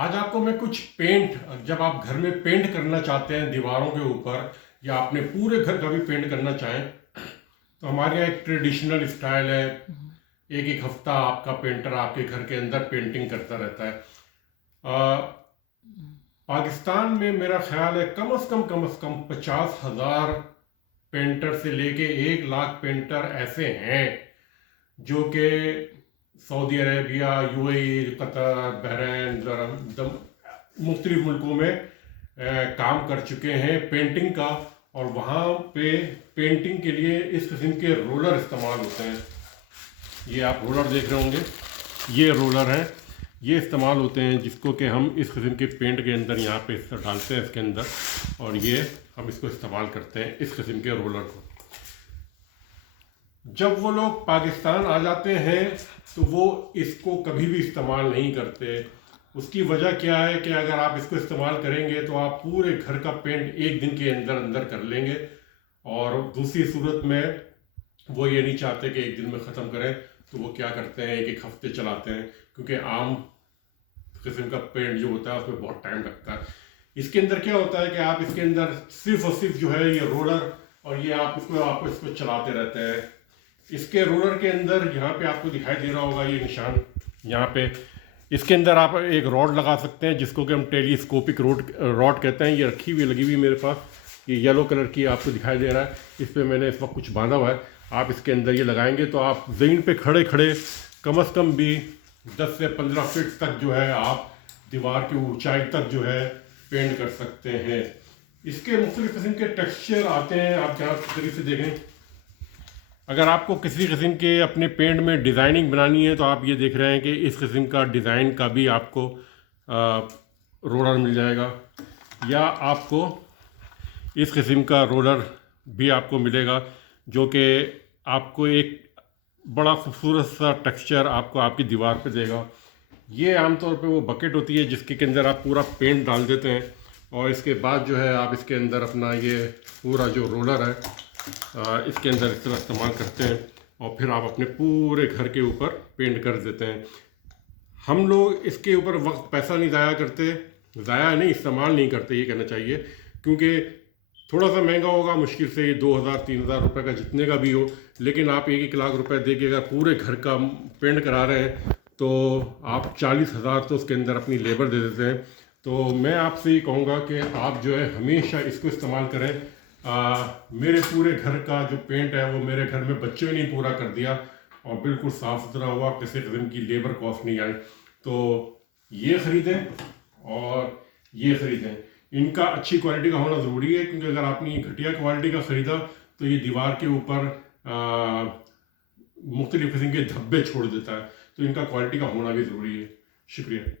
आज आपको मैं कुछ पेंट, जब आप घर में पेंट करना चाहते हैं दीवारों के ऊपर या अपने पूरे घर का भी पेंट करना चाहें तो हमारे यहाँ एक ट्रेडिशनल स्टाइल है। एक एक हफ्ता आपका पेंटर आपके घर के अंदर पेंटिंग करता रहता है। पाकिस्तान में मेरा ख्याल है कम से कम 50,000 पेंटर से लेके 1 लाख पेंटर ऐसे हैं जो कि Saudi Arabia, UAE, Qatar, Bahrain, मुख्तलिफ मुल्कों में काम कर चुके हैं पेंटिंग का। और वहाँ पे पेंटिंग के लिए इस किस्म के रोलर इस्तेमाल होते हैं। ये आप रोलर देख रहे होंगे, ये रोलर हैं, ये इस्तेमाल होते हैं जिसको कि हम इस किस्म के पेंट के अंदर यहाँ पे डालते हैं इसके अंदर, और ये हम इसको इस्तेमाल करते हैं इस किस्म के रोलर को। जब वो लोग पाकिस्तान आ जाते हैं तो वो इसको कभी भी इस्तेमाल नहीं करते। उसकी वजह क्या है कि अगर आप इसको इस्तेमाल करेंगे तो आप पूरे घर का पेंट एक दिन के अंदर अंदर कर लेंगे, और दूसरी सूरत में वो ये नहीं चाहते कि एक दिन में ख़त्म करें, तो वो क्या करते हैं एक एक हफ्ते चलाते हैं, क्योंकि आम किस्म का पेंट जो होता है उसमें बहुत टाइम लगता है। इसके अंदर क्या होता है कि आप इसके अंदर सिर्फ और सिर्फ जो है ये रोलर, और ये आप इसको चलाते रहते हैं। इसके रोलर के अंदर यहाँ पे आपको दिखाई दे रहा होगा ये निशान, यहाँ पे इसके अंदर आप एक रॉड लगा सकते हैं जिसको कि हम टेलीस्कोपिक रॉड कहते हैं। ये रखी हुई लगी हुई मेरे पास, ये येलो कलर की आपको दिखाई दे रहा है। इस पर मैंने इस वक्त कुछ बांधा हुआ है। आप इसके अंदर ये लगाएंगे तो आप ज़मीन पे खड़े खड़े कम से कम भी 10 से 15 फीट तक जो है आप दीवार की ऊंचाई तक जो है पेंट कर सकते हैं। इसके मुख्तलिफ किस्म के टेक्सचर आते हैं, आप जहाँ तरीके से देखें। अगर आपको किसी किस्म के अपने पेंट में डिज़ाइनिंग बनानी है तो आप ये देख रहे हैं कि इस किस्म का डिज़ाइन का भी आपको रोलर मिल जाएगा, या आपको इस किस्म का रोलर भी आपको मिलेगा जो कि आपको एक बड़ा खूबसूरत सा टेक्सचर आपको आपकी दीवार पे देगा। ये आमतौर पे वो बकेट होती है जिसके के अंदर आप पूरा पेंट डाल देते हैं, और इसके बाद जो है आप इसके अंदर अपना ये पूरा जो रोलर है इसके अंदर इस तरह इस्तेमाल करते हैं, और फिर आप अपने पूरे घर के ऊपर पेंट कर देते हैं। हम लोग इसके ऊपर वक्त पैसा नहीं ज़ाया करते, ज़ाया नहीं, इस्तेमाल नहीं करते ये कहना चाहिए, क्योंकि थोड़ा सा महंगा होगा, मुश्किल से ये 2,000-3,000 रुपये का जितने का भी हो, लेकिन आप 1-1 लाख रुपए दे के अगर पूरे घर का पेंट करा रहे हैं तो आप 40,000 तो उसके अंदर अपनी लेबर दे देते हैं। तो मैं आपसे ये कहूँगा कि आप जो है हमेशा इसको इस्तेमाल करें। मेरे पूरे घर का जो पेंट है वो मेरे घर में बच्चों ने पूरा कर दिया, और बिल्कुल साफ़ सुथरा हुआ, किसी किस्म की लेबर कॉस्ट नहीं आई। तो ये ख़रीदें और ये ख़रीदें, इनका अच्छी क्वालिटी का होना ज़रूरी है, क्योंकि अगर आपने ये घटिया क्वालिटी का ख़रीदा तो ये दीवार के ऊपर मुख्तलिफ किस्म के धब्बे छोड़ देता है। तो इनका क्वालिटी का होना भी ज़रूरी है। शुक्रिया।